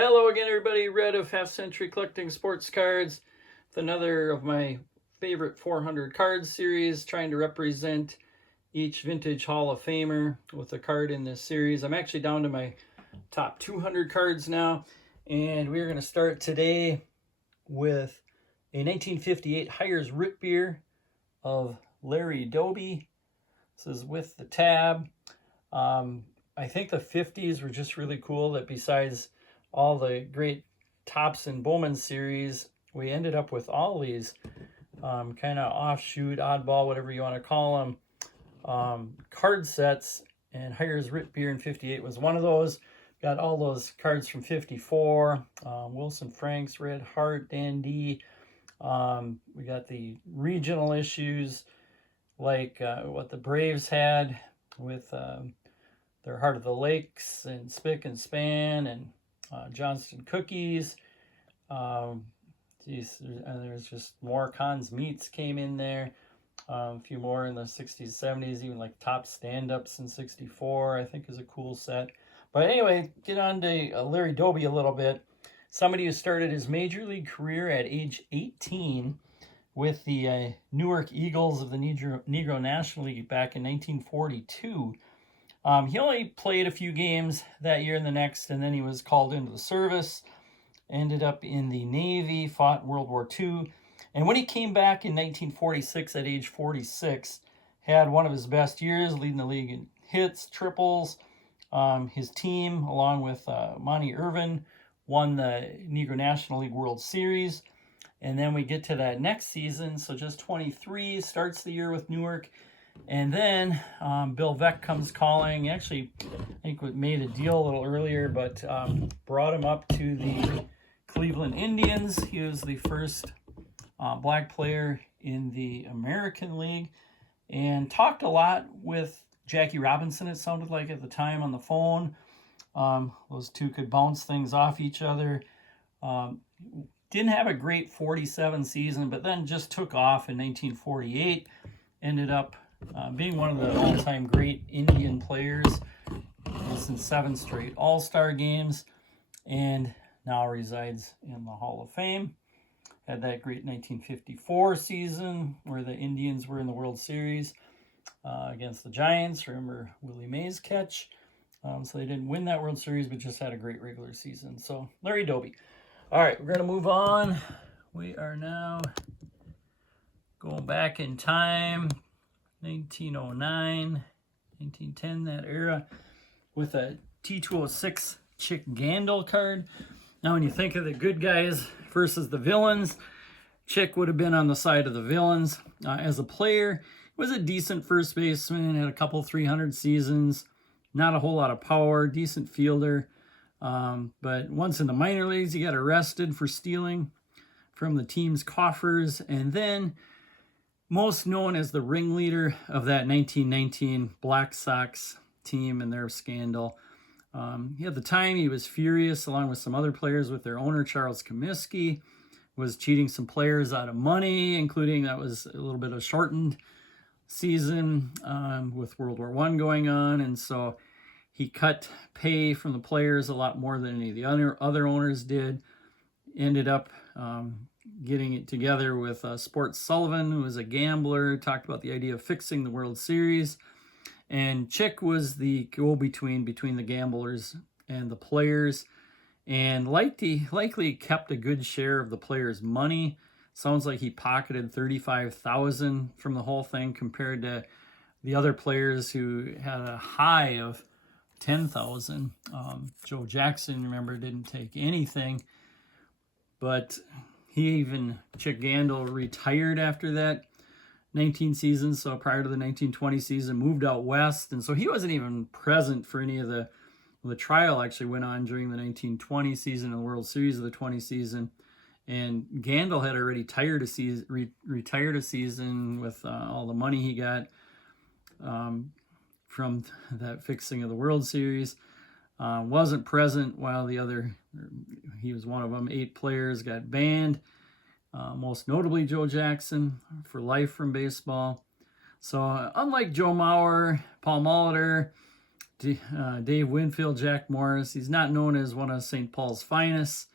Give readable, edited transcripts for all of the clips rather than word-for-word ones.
Hello again, everybody. Red of Half Century Collecting Sports Cards with another of my favorite 400 cards series, trying to represent each vintage Hall of Famer with a card in this series. I'm actually down to my top 200 cards now, and we're going to start today with a 1958 Hires Root Beer of Larry Doby. This is with the tab. I think the 50s were just really cool, that besides all the great Topps and Bowman series, we ended up with all these kind of offshoot, oddball, whatever you want to call them, card sets, and Hires Root Beer in 58 was one of those. Got all those cards from 54, Wilson Franks, Red Hart, Dan D. We got the regional issues like what the Braves had with their Heart of the Lakes and Spick and Span and Johnston Cookies. There's just more Cons Meats came in there. A few more in the 60s, 70s, even like Top Stand-Ups in 64, I think is a cool set. But anyway, get on to Larry Doby a little bit. Somebody who started his major league career at age 18 with the Newark Eagles of the Negro National League back in 1942. He only played a few games that year and the next, and then he was called into the service, ended up in the Navy, fought World War II. And when he came back in 1946 at age 46, had one of his best years, leading the league in hits, triples. His team, along with Monty Irvin, won the Negro National League World Series. And then we get to that next season, so just 23, starts the year with Newark. And then Bill Veeck comes calling. Actually, I think we made a deal a little earlier, but brought him up to the Cleveland Indians. He was the first black player in the American League, and talked a lot with Jackie Robinson, it sounded like at the time, on the phone. Those two could bounce things off each other. Didn't have a great 47 season, but then just took off in 1948. Ended up being one of the all-time great Indian players. He's in 7 straight All-Star games, and now resides in the Hall of Fame. Had that great 1954 season where the Indians were in the World Series against the Giants. Remember Willie Mays' catch? So they didn't win that World Series, but just had a great regular season. So Larry Doby. All right, we're going to move on. We are now going back in time. 1909, 1910, that era, with a T206 Chick Gandil card. Now, when you think of the good guys versus the villains, Chick would have been on the side of the villains. As a player, he was a decent first baseman, had a couple 300 seasons, not a whole lot of power, decent fielder. But once in the minor leagues, he got arrested for stealing from the team's coffers, and then most known as the ringleader of that 1919 Black Sox team and their scandal. At the time, he was furious, along with some other players, with their owner, Charles Comiskey, was cheating some players out of money, including that was a little bit of a shortened season with World War I going on. And so he cut pay from the players a lot more than any of the other owners did. Ended up getting it together with Sports Sullivan, who was a gambler, talked about the idea of fixing the World Series. And Chick was the go-between between the gamblers and the players, and likely kept a good share of the players' money. Sounds like he pocketed $35,000 from the whole thing, compared to the other players who had a high of $10,000. Joe Jackson, remember, didn't take anything, but Chick Gandil retired after that 19 seasons, so prior to the 1920 season, moved out west, and so he wasn't even present for any of the trial actually went on during the 1920 season and the World Series of the 20 season. And Gandil had already retired a season with all the money he got from that fixing of the World Series. Wasn't present while he was one of them, 8 players got banned. Most notably Joe Jackson, for life from baseball. So unlike Joe Mauer, Paul Molitor, Dave Winfield, Jack Morris. He's not known as one of St. Paul's finest.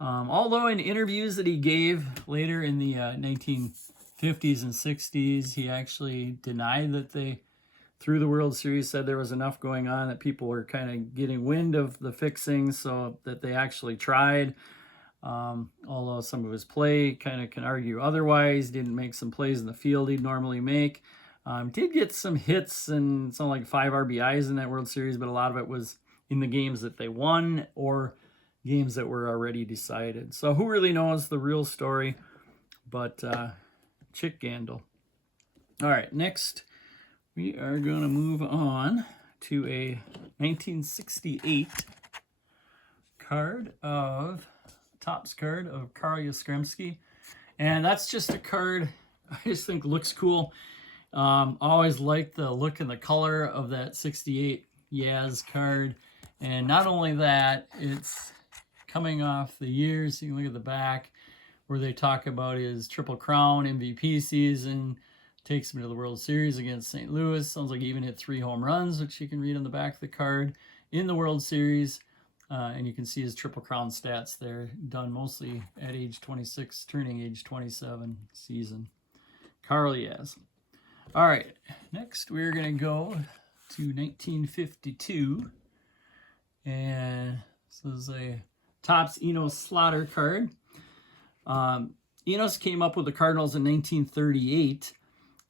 Although in interviews that he gave later in the 1950s and 60s, he actually denied that they, through the World Series, said there was enough going on that people were kind of getting wind of the fixings, so that they actually tried. Although some of his play kind of can argue otherwise, didn't make some plays in the field he'd normally make. Did get some hits and something like 5 RBIs in that World Series, but a lot of it was in the games that they won or games that were already decided. So who really knows the real story but Chick Gandil. All right, next we are going to move on to a 1968 Topps card of Carl Yastrzemski. And that's just a card I just think looks cool. Always liked the look and the color of that 68 Yaz card. And not only that, it's coming off the years. You can look at the back where they talk about his Triple Crown MVP season. Takes him to the World Series against St. Louis. Sounds like he even hit 3 home runs, which you can read on the back of the card in the World Series. And you can see his Triple Crown stats there, done mostly at age 26, turning age 27 season. Carl Yaz. All right, next we're going to go to 1952. And this is a Topps Enos Slaughter card. Enos came up with the Cardinals in 1938.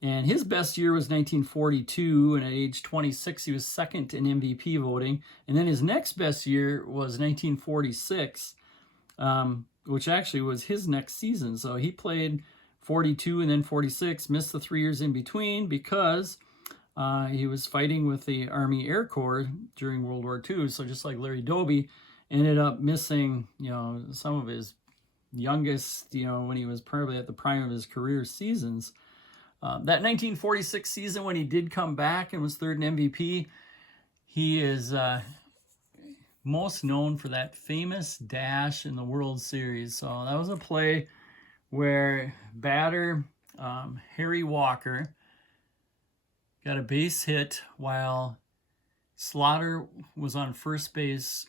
And his best year was 1942, and at age 26, he was second in MVP voting. And then his next best year was 1946, which actually was his next season. So he played 42 and then 46, missed the 3 years in between because he was fighting with the Army Air Corps during World War II. So just like Larry Doby, ended up missing, some of his youngest, when he was probably at the prime of his career seasons. That 1946 season when he did come back and was third in MVP, he is most known for that famous dash in the World Series. So that was a play where batter Harry Walker got a base hit while Slaughter was on first base.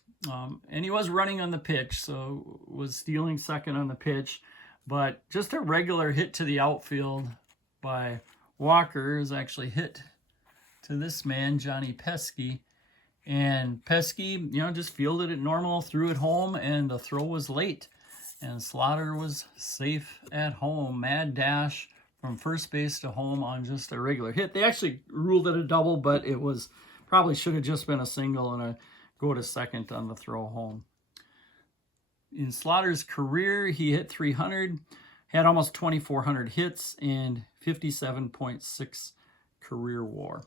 And he was running on the pitch, so was stealing second on the pitch. But just a regular hit to the outfield by Walker is actually hit to this man, Johnny Pesky. And Pesky, just fielded it normal, threw it home, and the throw was late. And Slaughter was safe at home. Mad dash from first base to home on just a regular hit. They actually ruled it a double, but it was probably should have just been a single and a go to second on the throw home. In Slaughter's career, he hit 300, had almost 2,400 hits, and 57.6 career WAR.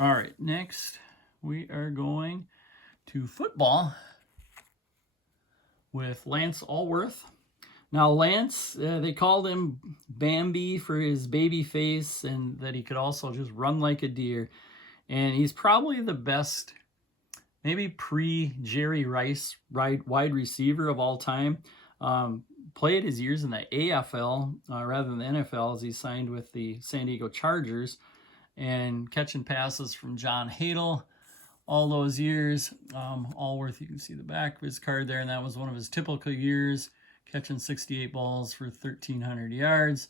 All right, next we are going to football with Lance Allworth. Now Lance, they called him Bambi for his baby face and that he could also just run like a deer. And he's probably the best, maybe pre-Jerry Rice wide receiver of all time. Played his years in the AFL rather than the NFL as he signed with the San Diego Chargers and catching passes from John Hadle all those years. Allworth, you can see the back of his card there, and that was one of his typical years, catching 68 balls for 1,300 yards.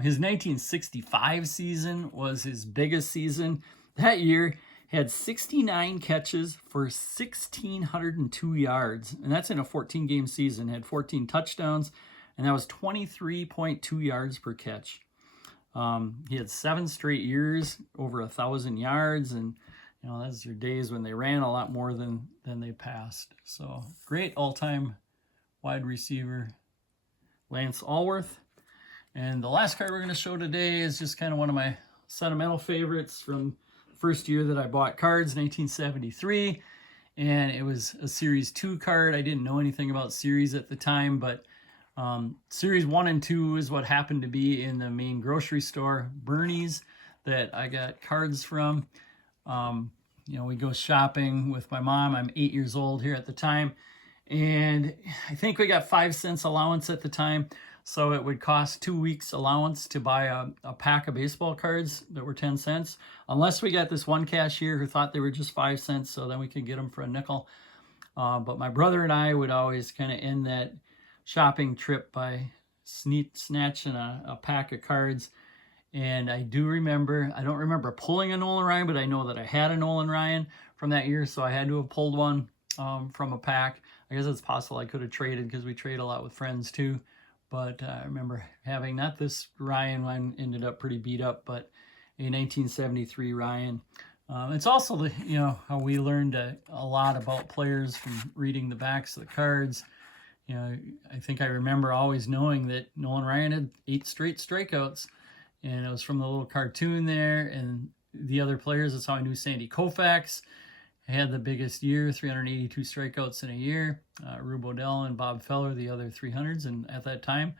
His 1965 season was his biggest season. That year had 69 catches for 1,602 yards, and that's in a 14-game season. Had 14 touchdowns, and that was 23.2 yards per catch. He had 7 straight years over 1,000 yards, and those are days when they ran a lot more than they passed. So great all-time wide receiver, Lance Allworth. And the last card we're going to show today is just kind of one of my sentimental favorites from first year that I bought cards, 1973, and it was a Series 2 card. I didn't know anything about Series at the time, but Series 1 and 2 is what happened to be in the main grocery store, Bernie's, that I got cards from. We go shopping with my mom. I'm 8 years old here at the time, and I think we got 5 cents allowance at the time. So it would cost 2 weeks allowance to buy a pack of baseball cards that were 10 cents. Unless we got this one cashier who thought they were just 5 cents, so then we could get them for a nickel. But my brother and I would always kind of end that shopping trip by snatching a pack of cards. And I do remember, I don't remember pulling a Nolan Ryan, but I know that I had a Nolan Ryan from that year, so I had to have pulled one from a pack. I guess it's possible I could have traded because we trade a lot with friends too. But I remember having, not this Ryan one, ended up pretty beat up, but a 1973 Ryan. It's also the, how we learned a lot about players from reading the backs of the cards. I think I remember always knowing that Nolan Ryan had 8 straight strikeouts, and it was from the little cartoon there. And the other players, that's how I knew Sandy Koufax had the biggest year, 382 strikeouts in a year. Rube Odell and Bob Feller, the other 300s. And at that time,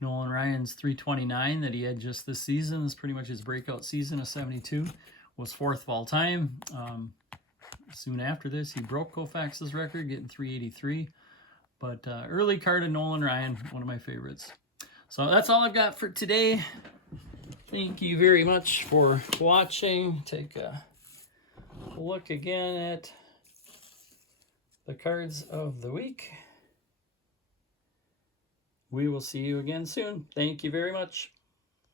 Nolan Ryan's 329 that he had just this season, is pretty much his breakout season of 72, was 4th of all time. Soon after this, he broke Koufax's record, getting 383. But early card of Nolan Ryan, one of my favorites. So that's all I've got for today. Thank you very much for watching. Take a look again at the cards of the week. We will see you again soon. Thank you very much.